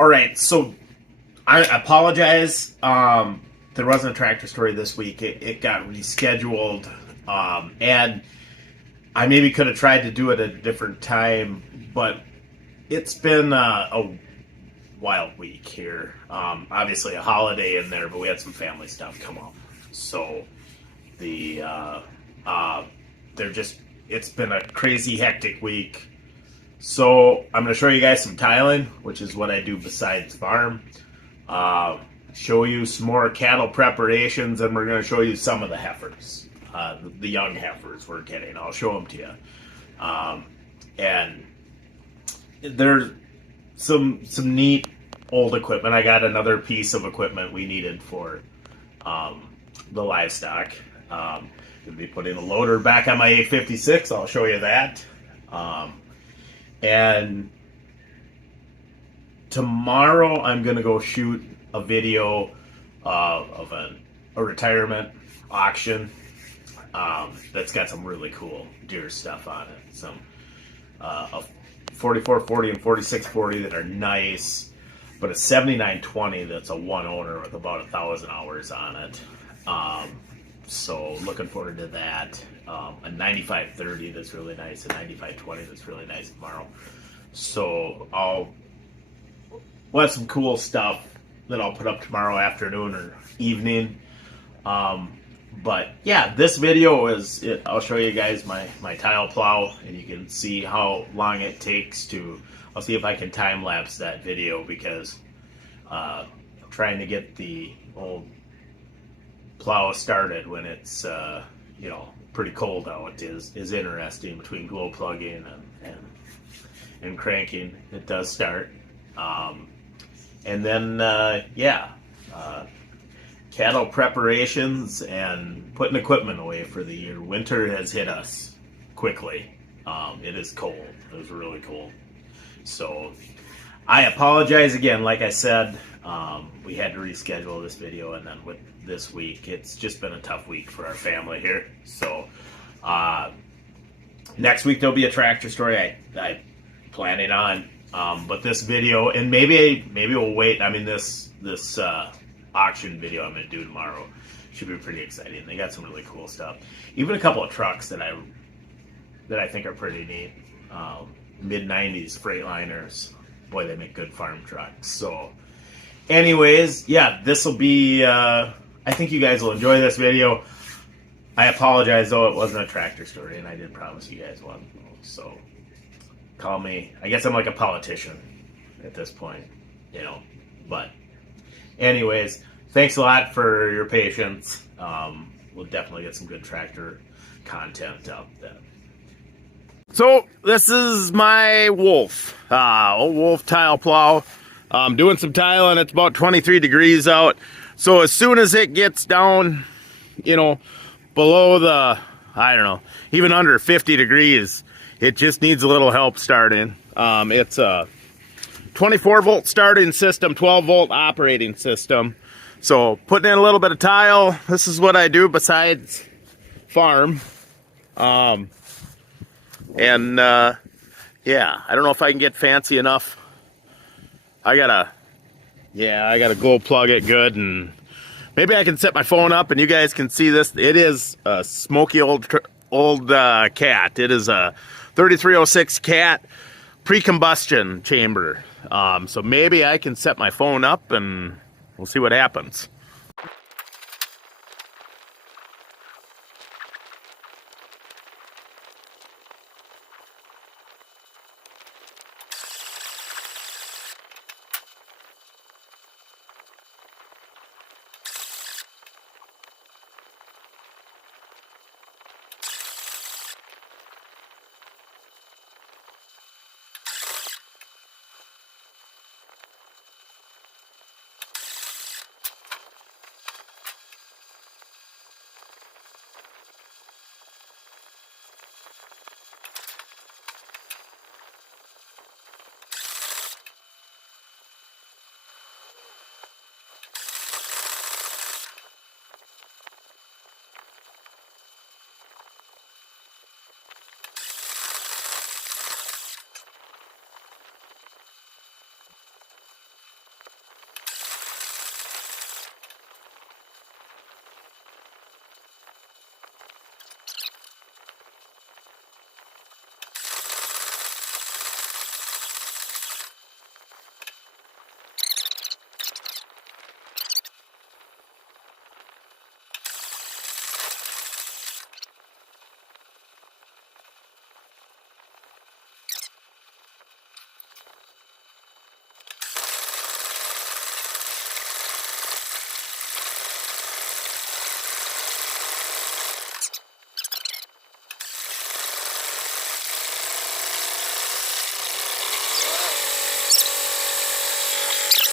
All right, so I apologize. There wasn't a tractor story this week. It got rescheduled, and I maybe could have tried to do it at a different time, but it's been a wild week here. Obviously, a holiday in there, but we had some family stuff come up. So it's been a crazy, hectic week. So I'm going to show you guys some tiling, which is what I do besides farm. Show you some more cattle preparations, and we're going to show you some of the heifers, the young heifers we're getting. I'll show them to you. And there's some neat old equipment. I got another piece of equipment we needed for the livestock. Going to be putting a loader back on my 856. I'll show you that. And tomorrow I'm going to go shoot a video of a retirement auction that's got some really cool Deere stuff on it. Some a 4440 and 4640 that are nice, but a 7920 that's a one owner with about 1,000 hours on it. So looking forward to that. A 9530 that's really nice, a 9520 that's really nice tomorrow. So we'll have some cool stuff that I'll put up tomorrow afternoon or evening. But yeah, this video is it. I'll show you guys my tile plow, and you can see how long it takes to. I'll see if I can time lapse that video, because trying to get the old plow started when it's pretty cold out is interesting. Between glow plugging and cranking, it does start. And then cattle preparations and putting equipment away for the year. Winter has hit us quickly. It is cold. It was really cold. So I apologize again. Like I said, we had to reschedule this video, and then with this week, it's just been a tough week for our family here. So next week there'll be a tractor story I'm planning on. But this video, and maybe we'll wait. I mean, this auction video I'm going to do tomorrow should be pretty exciting. They got some really cool stuff. Even a couple of trucks that I think are pretty neat. Mid-90s Freightliners. Boy, they make good farm trucks. So anyways, yeah, this will be, I think you guys will enjoy this video. I apologize, though, it wasn't a tractor story, and I did promise you guys one. So call me, I guess I'm like a politician at this point, but anyways, thanks a lot for your patience. We'll definitely get some good tractor content out there. So this is my Wolf, old Wolf tile plow. I'm doing some tiling. It's about 23 degrees out. So as soon as it gets down, below the, I don't know, even under 50 degrees, it just needs a little help starting. It's a 24 volt starting system, 12 volt operating system. So putting in a little bit of tile, this is what I do besides farm. Yeah, I don't know if I can get fancy enough. I gotta go plug it good, and maybe I can set my phone up and you guys can see this. It is a smoky old cat. It is a 3306 cat pre-combustion chamber. So maybe I can set my phone up and we'll see what happens.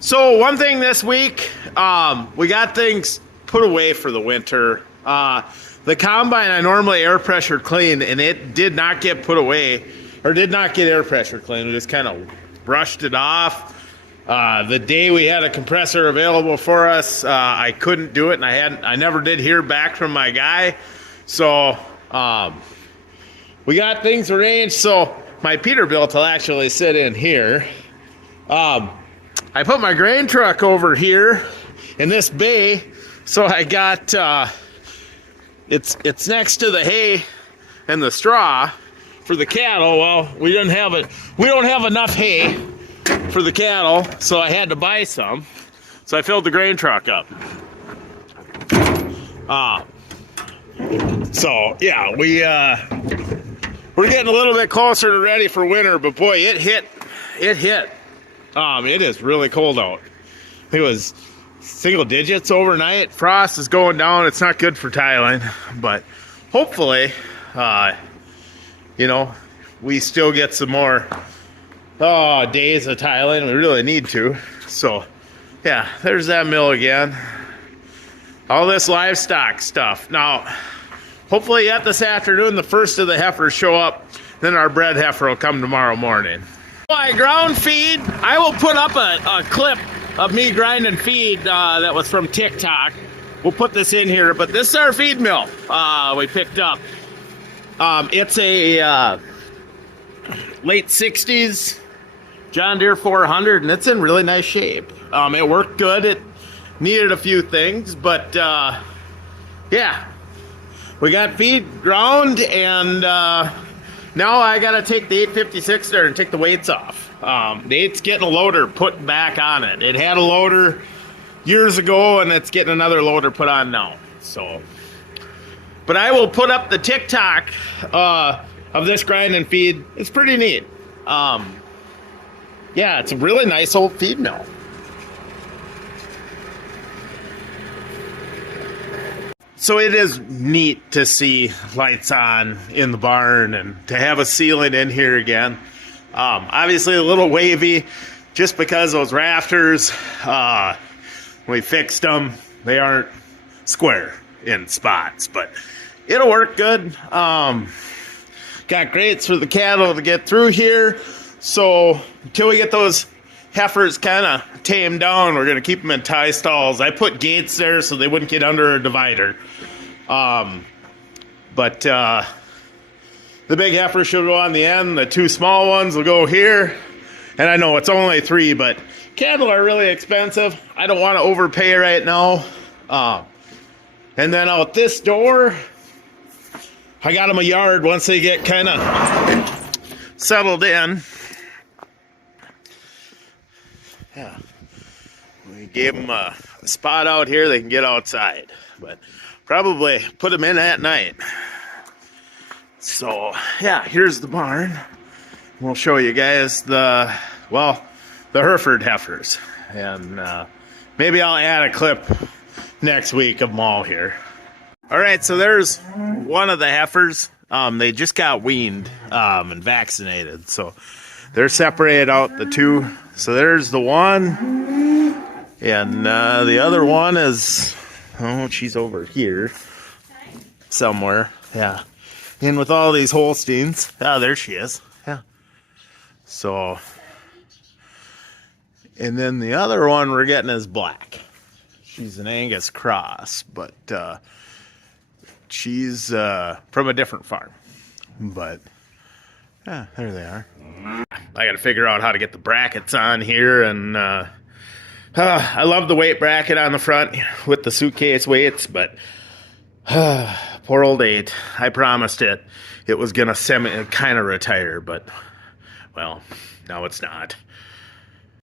So one thing this week, we got things put away for the winter. The combine I normally air pressure clean, and it did not get put away, or did not get air pressure clean. We just kind of brushed it off. The day we had a compressor available for us, I couldn't do it, and I never did hear back from my guy. So we got things arranged. So my Peterbilt will actually sit in here. I put my grain truck over here in this bay, so I got it's next to the hay and the straw for the cattle. Well, we don't have enough hay for the cattle, so I had to buy some. So I filled the grain truck up. So yeah, we're getting a little bit closer to ready for winter, but boy, it hit. It is really cold out. It was single digits overnight. Frost is going down. It's not good for tiling, but hopefully, we still get some more days of tiling. We really need to. So, yeah, there's that mill again. All this livestock stuff. Now, hopefully yet this afternoon, the first of the heifers show up. Then our bred heifer will come tomorrow morning. I ground feed. I will put up a clip of me grinding feed that was from TikTok. We'll put this in here, but this is our feed mill we picked up. It's a late 60s John Deere 400, and it's in really nice shape. It worked good. It needed a few things, but yeah, we got feed ground, and now I gotta take the 856 there and take the weights off. The 8's getting a loader put back on it. It had a loader years ago, and it's getting another loader put on now. So, but I will put up the TikTok of this grind and feed. It's pretty neat. Yeah, it's a really nice old feed mill. So it is neat to see lights on in the barn and to have a ceiling in here again. Obviously a little wavy just because those rafters, we fixed them. They aren't square in spots, but it'll work good. Got grates for the cattle to get through here. So until we get those heifers kind of tamed down, we're going to keep them in tie stalls. I put gates there so they wouldn't get under a divider. But the big heifer should go on the end. The two small ones will go here. And I know it's only 3, but cattle are really expensive. I don't want to overpay right now. And then out this door, I got them a yard once they get kind of settled in. Yeah, we gave them a spot out here they can get outside, but probably put them in at night. So yeah, here's the barn. We'll show you guys the Hereford heifers, and maybe I'll add a clip next week of them all here. All right, so there's one of the heifers. They just got weaned and vaccinated, so they're separated out, the two. So there's the one, and the other one is, she's over here somewhere. Yeah, in with all these Holsteins. Oh, there she is. Yeah. So, and then the other one we're getting is black. She's an Angus cross, but she's from a different farm. But yeah, there they are. I got to figure out how to get the brackets on here, and I love the weight bracket on the front with the suitcase weights, but poor old 8. I promised it was gonna kind of retire, but well, no, it's not.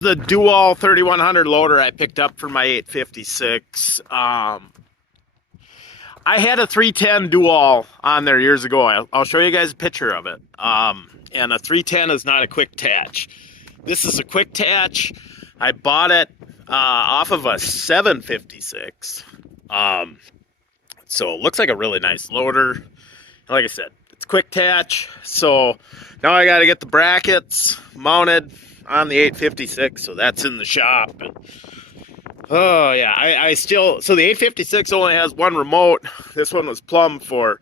The dual 3100 loader I picked up for my 856. I had a 310 dual on there years ago. I'll show you guys a picture of it. And a 310 is not a quick attach. This is a quick attach. I bought it off of a 756. So it looks like a really nice loader. Like I said, it's quick attach. So now I got to get the brackets mounted. on the 856, so that's in the shop. And, oh yeah, I still, so the 856 only has one remote. This one was plumbed for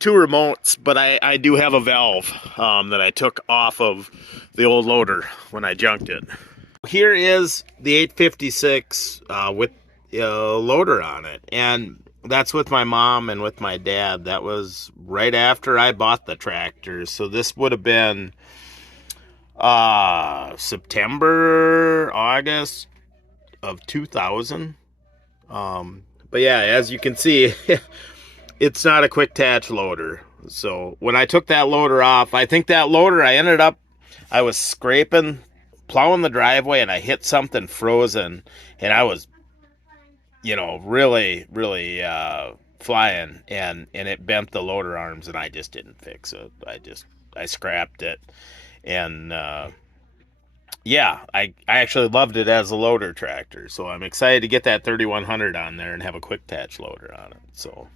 2 remotes, but I do have a valve that I took off of the old loader when I junked it. Here is the 856 with a loader on it, and that's with my mom and with my dad. That was right after I bought the tractor, so this would have been September, August of 2000. But yeah, as you can see, it's not a quick attach loader. So when I took that loader off, I think that loader, I was scraping, plowing the driveway, and I hit something frozen, and I was, really flying, and it bent the loader arms, and I just didn't fix it. I scrapped it. And yeah, I actually loved it as a loader tractor, so I'm excited to get that 3100 on there and have a quick attach loader on it. So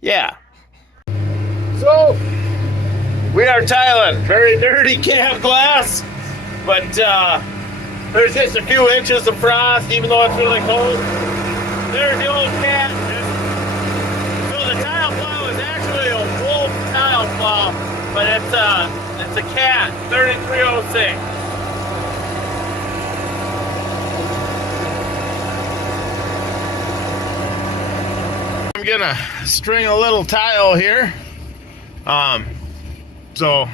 yeah, so we are tiling. Very dirty cab glass, but there's just a few inches of frost, even though it's really cold. There's the old cat. So the tile plow is actually a Wolf tile plow, but it's a Cat 3306. I'm gonna string a little tile here. So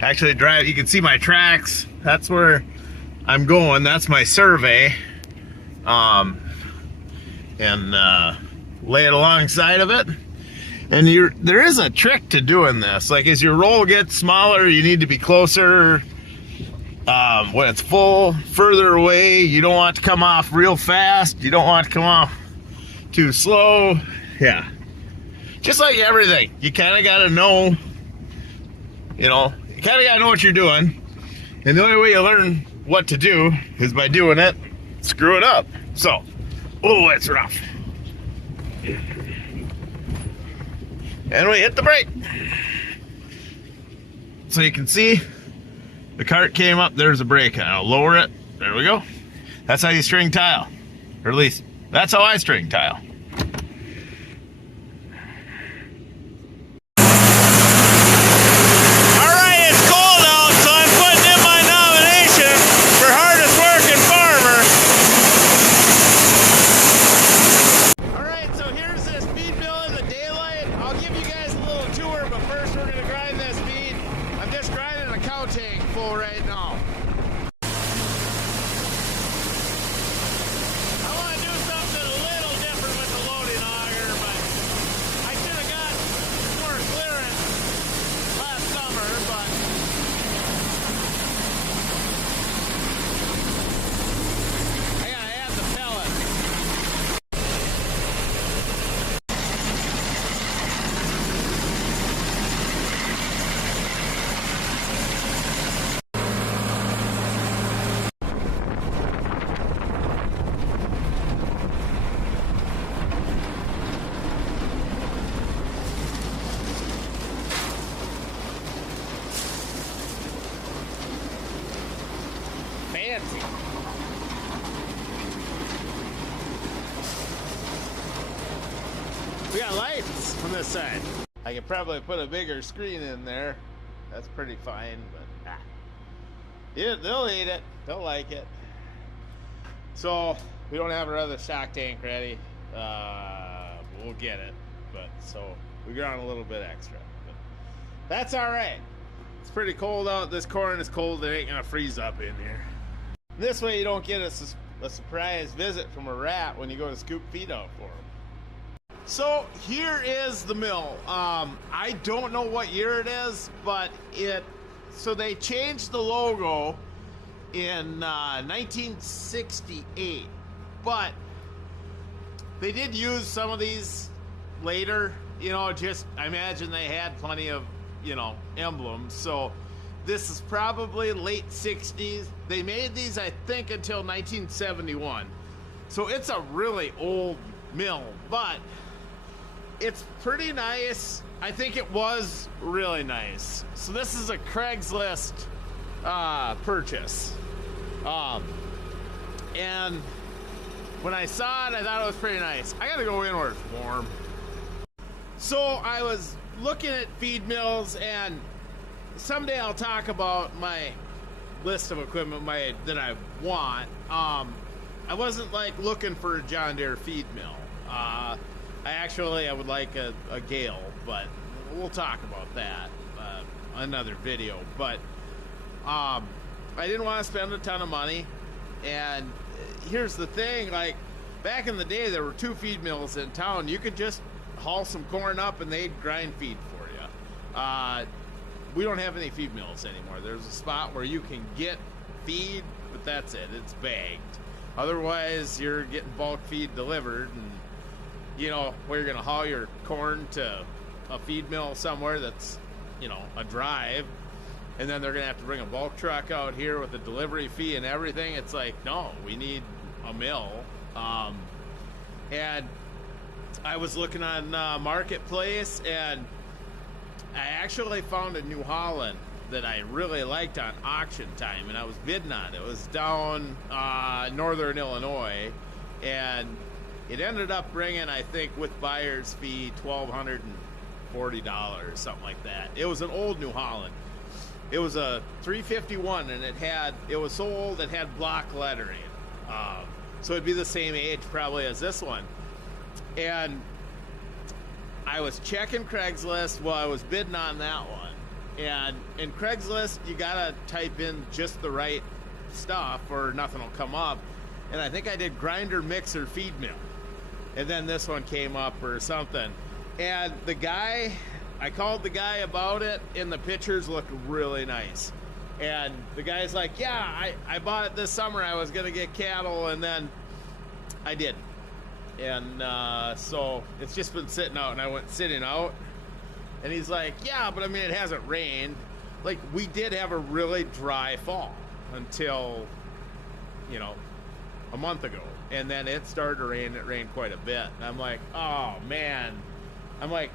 actually you can see my tracks. That's where I'm going. That's my survey. And lay it alongside of it. And there is a trick to doing this. Like, as your roll gets smaller, you need to be closer. When it's full, further away. You don't want to come off real fast. You don't want to come off too slow. Yeah. Just like everything. You kind of got to know, you kind of got to know what you're doing. And the only way you learn what to do is by doing it, screw it up. So, oh, it's rough. And we hit the brake. So you can see the cart came up, there's a brake. I'll lower it. There we go. That's how you string tile. Or at least, that's how I string tile. Alright, it's cold out, so I'm putting in my nomination for hardest working farmer. Alright, so here's this feed mill in the daylight. I'll give you guys a little tour, but first we're going to grind this feed. I'm just grinding a cow tank full right now. I want to do something a little different with the loading auger, but I should have got more clearance last summer, but I gotta add the pellet. Fancy. We got lights on this side. I could probably put a bigger screen in there. That's pretty fine, but yeah, they'll eat it. They'll like it. So we don't have our other stock tank ready. We'll get it, but so we got on a little bit extra. But that's all right. It's pretty cold out. This corn is cold. It ain't gonna freeze up in here. This way you don't get a surprise visit from a rat when you go to scoop feed out for them. So here is the mill. I don't know what year it is, but so they changed the logo in 1968, but they did use some of these later, just, I imagine they had plenty of, emblems. So this is probably late 60s. They made these, I think, until 1971. So it's a really old mill, but it's pretty nice. I think it was really nice. So this is a Craigslist purchase. And when I saw it, I thought it was pretty nice. I gotta go in where it's warm. So I was looking at feed mills, and someday I'll talk about my list of equipment that I want. I wasn't like looking for a John Deere feed mill. I would like a Gale, but we'll talk about that another video. But I didn't want to spend a ton of money. And here's the thing, like back in the day, there were 2 feed mills in town. You could just haul some corn up and they'd grind feed for you. We don't have any feed mills anymore. There's a spot where you can get feed, but that's it. It's bagged. Otherwise, you're getting bulk feed delivered, and you know where you're going to haul your corn to a feed mill somewhere that's, you know, a drive, and then they're going to have to bring a bulk truck out here with a delivery fee and everything. It's like, no, we need a mill. And I was looking on Marketplace, and I actually found a New Holland that I really liked on auction time, and I was bidding on it. It was down northern Illinois, and it ended up bringing, I think, with buyer's fee, $1,240, something like that. It was an old New Holland. It was a 351, and it was so old it had block lettering. So it'd be the same age probably as this one. And I was checking Craigslist while I was bidding on that one. And in Craigslist, you gotta type in just the right stuff or nothing will come up. And I think I did grinder, mixer, feed mill. And then this one came up or something. And I called the guy about it, and the pictures looked really nice. And the guy's like, yeah, I bought it this summer. I was gonna get cattle, and then I didn't. And so it's just been sitting out, and I went sitting out. And he's like, yeah, but I mean, it hasn't rained. Like, we did have a really dry fall until, you know, a month ago. And then it started to rain. It rained quite a bit. And I'm like, oh, man. I'm like,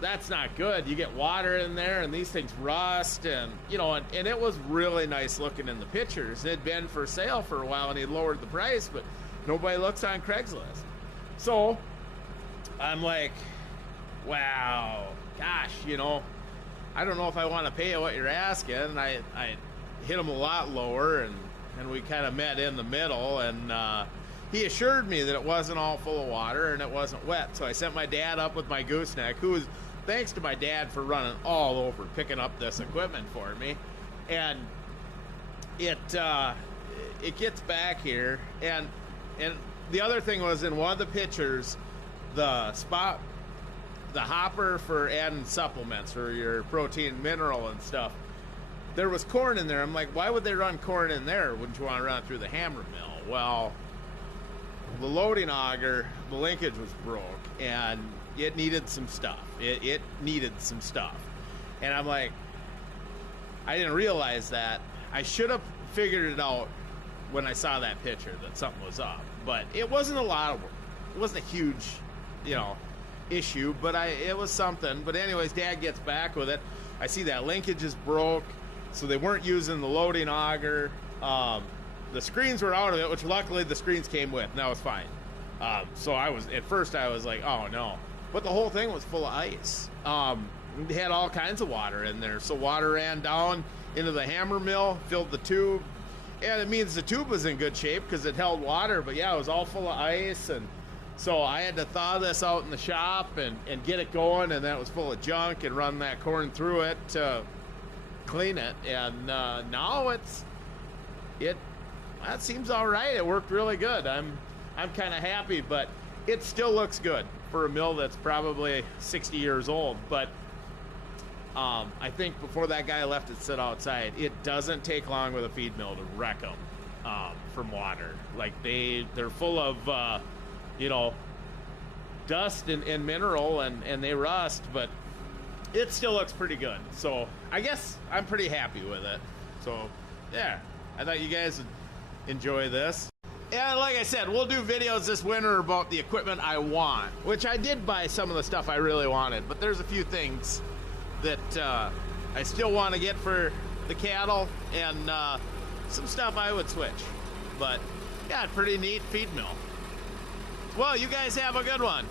that's not good. You get water in there, and these things rust. And, you know, and it was really nice looking in the pictures. It had been for sale for a while, and he lowered the price, but nobody looks on Craigslist. So I'm like, wow, gosh, you know, I don't know if I want to pay you what you're asking. And I hit him a lot lower, and we kind of met in the middle, and he assured me that it wasn't all full of water and it wasn't wet. So I sent my dad up with my gooseneck, who was, thanks to my dad for running all over picking up this equipment for me. And it gets back here, and the other thing was, in one of the pictures, the hopper for adding supplements or your protein, mineral and stuff, there was corn in there. I'm like, why would they run corn in there? Wouldn't you want to run it through the hammer mill? Well, the loading auger, the linkage was broke, and it needed some stuff. It needed some stuff. And I'm like, I didn't realize that. I should have figured it out when I saw that picture that something was up. But it wasn't a lot of work. It wasn't a huge, you know, issue, but it was something. But anyways, Dad gets back with it. I see that linkage is broke, so they weren't using the loading auger. The screens were out of it, which luckily the screens came with, and that was fine. So at first I was like, oh no. But the whole thing was full of ice. It had all kinds of water in there. So water ran down into the hammer mill, filled the tube. And it means the tube was in good shape because it held water, but yeah, it was all full of ice. And so I had to thaw this out in the shop and get it going, and then it was full of junk, and run that corn through it to clean it. And now that seems all right. It worked really good. I'm kind of happy, but it still looks good for a mill that's probably 60 years old. But I think before that guy left it sit outside, it doesn't take long with a feed mill to wreck them from water. Like they're full of dust and mineral, and they rust, but it still looks pretty good. So I guess I'm pretty happy with it. So yeah, I thought you guys would enjoy this. And like I said, we'll do videos this winter about the equipment I want, which I did buy some of the stuff I really wanted, but there's a few things that I still want to get for the cattle, and some stuff I would switch. But yeah, pretty neat feed mill. Well, you guys have a good one.